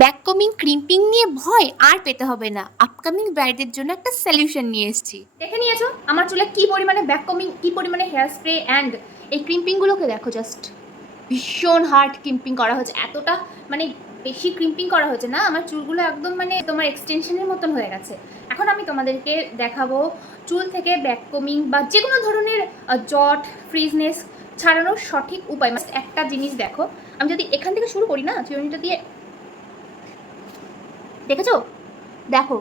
ব্যাককমিং crimping নিয়ে ভয় আর পেতে হবে না। আপকামিং ব্রাইডের জন্য একটা সলিউশন নিয়ে এসেছি। দেখে নিয়েছো আমার চুলে কি পরিমাণে ব্যাককমিং, কি পরিমাণে হেয়ার স্প্রে অ্যান্ড এই ক্রিম্পিংগুলোকে দেখো, জাস্ট ভীষণ হার্ড ক্রিম্পিং করা হয়েছে। এতটা মানে বেশি ক্রিম্পিং করা হয়েছে না, আমার চুলগুলো একদম মানে তোমার এক্সটেনশনের মতন হয়ে গেছে। এখন আমি তোমাদেরকে দেখাবো চুল থেকে ব্যাককমিং বা যে কোনো ধরনের জট ফ্রিজনেস ছাড়ানোর সঠিক উপায়। একটা জিনিস দেখো, আমি যদি এখান থেকে শুরু করি না চিরুনিটা দিয়ে, দেখেছো? দেখো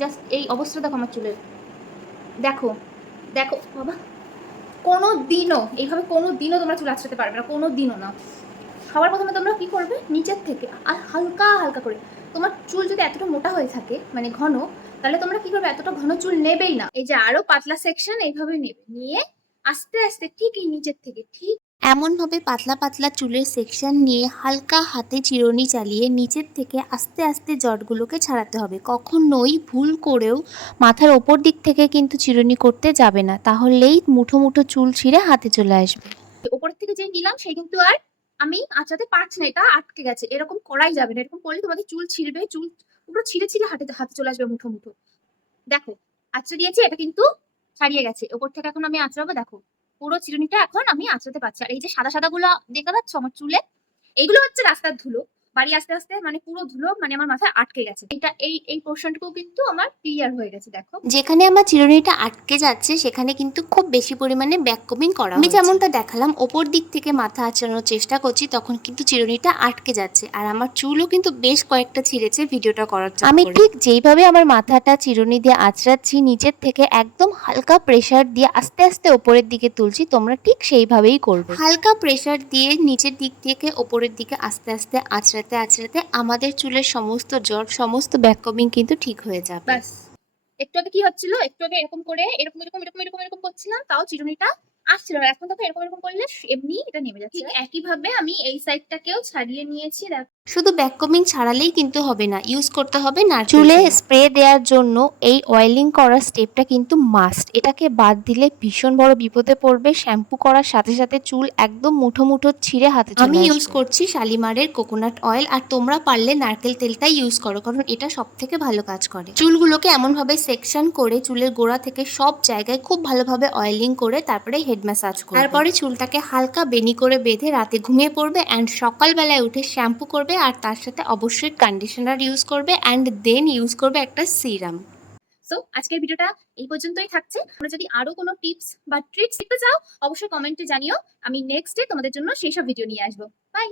জাস্ট এই অবস্থা দেখো আমার চুলের, দেখো দেখো বাবা, কোনো দিনও এইভাবে কোনো দিনও তোমরা চুল আঁচড়াতে পারবে না, কোনো দিনও না। সবার প্রথমে তোমরা কি করবে, নিচের থেকে আর হালকা হালকা করে। তোমার চুল যদি এতটা মোটা হয়ে থাকে মানে ঘন, তাহলে তোমরা কি করবে, এতটা ঘন চুল নেবেই না। এই যে আরো পাতলা সেকশন এইভাবে নেবে, নিয়ে আস্তে আস্তে ঠিক এই নিচের থেকে ঠিক এমনভাবে পাতলা পাতলা চুলের সেকশন নিয়ে হালকা হাতে চিরুনি চালিয়ে নিচের থেকে আস্তে আস্তে জটগুলোকে ছাড়াতে হবে। কখনোই ভুল করেও মাথার ওপর দিক থেকে কিন্তু চিরুনি করতে যাবে না, তাহলেই মুঠো মুঠো চুল ছিঁড়ে হাতে চলে আসবে। ওপর থেকে যে নিলাম সে কিন্তু আর আমি আঁচড়াতে পারছি না, এটা আটকে গেছে। এরকম করাই যাবে না, এরকম করলে তোমাদের চুল ছিঁড়বে, চুল পুরো ছিঁড়ে ছিঁড়ে হাতে হাতে চলে আসবে মুঠো মুঠো। দেখো আঁচড়ে দিয়েছি, এটা কিন্তু ছাড়িয়ে গেছে। ওপর থেকে এখন আমি আঁচড়াবো, দেখো পুরো চিরুনিটা এখন আমি আঁচড়াতে পারছি। আর এই যে সাদা সাদা গুলো দেখতে পাচ্ছ আমার চুলে, এইগুলো হচ্ছে রাস্তার ধুলো। বাড়ি আস্তে আস্তে মানে পুরো ধুলো মানে আমার মাথায় আটকে গেছে। এটা এই পোর্শনটুকু কিন্তু আমার ক্লিয়ার হয়ে গেছে। দেখো যেখানে আমার চিরুনিটা আটকে যাচ্ছে সেখানে কিন্তু খুব বেশি পরিমাণে ব্যাককমিং করা আমি যেমনটা দেখালাম, ওপর দিক থেকে মাথা আঁচড়ানোর চেষ্টা করছি, তখন কিন্তু চিরুনিটা আটকে যাচ্ছে আর আমার চুলও কিন্তু বেশ কয়েকটা ছিঁড়েছে ভিডিওটা করার জন্য। আমি ঠিক যেইভাবে আমার মাথাটা চিরুনি দিয়ে আঁচড়াচ্ছি, নিচের থেকে একদম হালকা প্রেসার দিয়ে আস্তে আস্তে ওপরের দিকে তুলছি, তোমরা ঠিক সেইভাবেই করবে। হালকা প্রেসার দিয়ে নিচের দিক থেকে ওপরের দিকে আস্তে আস্তে আঁচড়াতে আঁচড়াতে আমাদের চুলের সমস্ত জট, সমস্ত ব্যাককমিং কিন্তু ঠিক হয়ে যাবে। ব্যাস, একটু আগে কি হচ্ছিল, একটু আগে এরকম করে এরকম এরকম এরকম এরকম এরকম করছিলাম, তাও চিরুনিটা আসছিল না। এখন দেখো এরকম এরকম করলে এমনি এটা নেমে যাচ্ছে। ঠিক একইভাবে আমি এই সাইডটাকেও ছাড়িয়ে নিয়েছি। দেখো শুধু ব্যাককমিং ছাড়ালেই কিন্তু হবে না, ইউজ করতে হবে না। চুলে স্প্রে দেওয়ার জন্য এই অয়েলিং করার স্টেপটা কিন্তু মাস্ট। এটাকে বাদ দিলে ভীষণ বড় বিপদে পড়বে। শ্যাম্পু করার সাথে সাথে চুল একদম মুঠো মুঠো ছিঁড়ে হাতে চলে আসবে। আমি ইউজ করছি শালিমারের কোকোনাট অয়েল, আর তোমরা পারলে নারকেল তেলটাই ইউজ করো, কারণ এটা সব থেকে ভালো কাজ করে। চুলগুলোকে এমনভাবে সেকশন করে চুলের গোড়া থেকে সব জায়গায় খুব ভালোভাবে অয়েলিং করে তারপরে হেড ম্যাসাজ করবে। তারপরে চুলটাকে হালকা বেনি করে বেঁধে রাতে ঘুমিয়ে পড়বে অ্যান্ড সকালবেলায় উঠে শ্যাম্পু করবে, আর তার সাথে অবশ্যই কন্ডিশনার ইউজ করবে অ্যান্ড দেন ইউজ করবে একটা সিরাম। সো আজকের ভিডিওটা এই পর্যন্তই থাকছে। তোমরা যদি আরো কোনো টিপস বা ট্রিক্স শিখতে চাও অবশ্যই কমেন্টে জানিও, আমি নেক্সট ডে তোমাদের জন্য সেই সব ভিডিও নিয়ে আসবো। বাই।